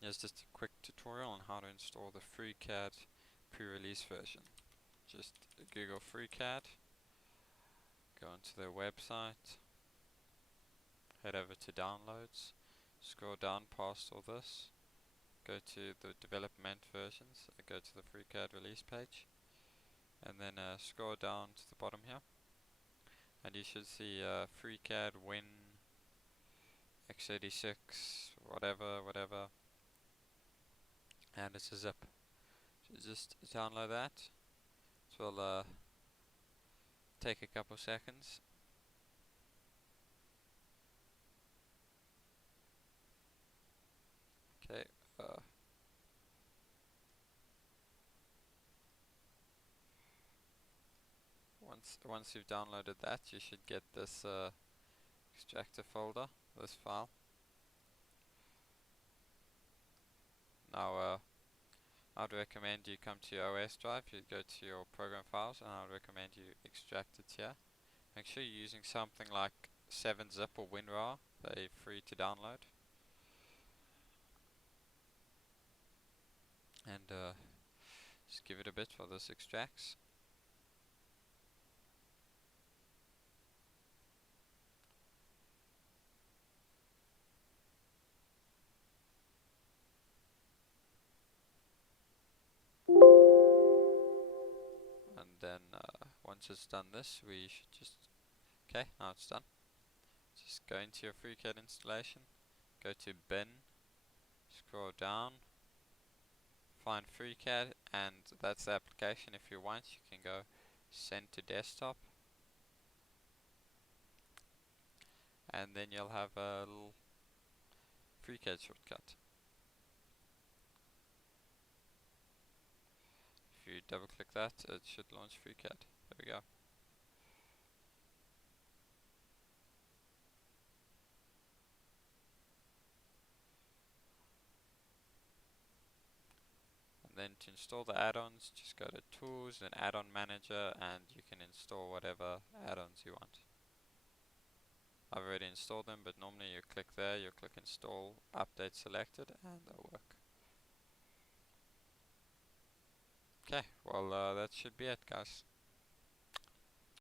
Here's just a quick tutorial on how to install the FreeCAD Pre-release version. Just Google FreeCAD, go onto their website, head over to downloads, scroll down past all this, go to the development versions, go to the FreeCAD release page, and then scroll down to the bottom here, and you should see FreeCAD Win x86 whatever, and it's a zip. So just download that. It will take a couple seconds. Okay. Once you've downloaded that, you should get this extractor folder, this file. Now, I'd recommend you come to your OS drive, you go to your program files, and I'd recommend you extract it here. Make sure you're using something like 7-zip or WinRAR, they're free to download. And just give it a bit while this extracts. And then once it's done this, we should just, okay, now it's done. Just go into your FreeCAD installation, go to bin, scroll down, find FreeCAD, and that's the application. If you want, you can go send to desktop, and then you'll have a little FreeCAD shortcut. If you double click that, it should launch FreeCAD. There we go. And then to install the add-ons, just go to Tools and Add-on Manager, and you can install whatever add-ons you want. I've already installed them, but normally you click there, you click Install, Update Selected, and they'll work. Okay, well that should be it, guys.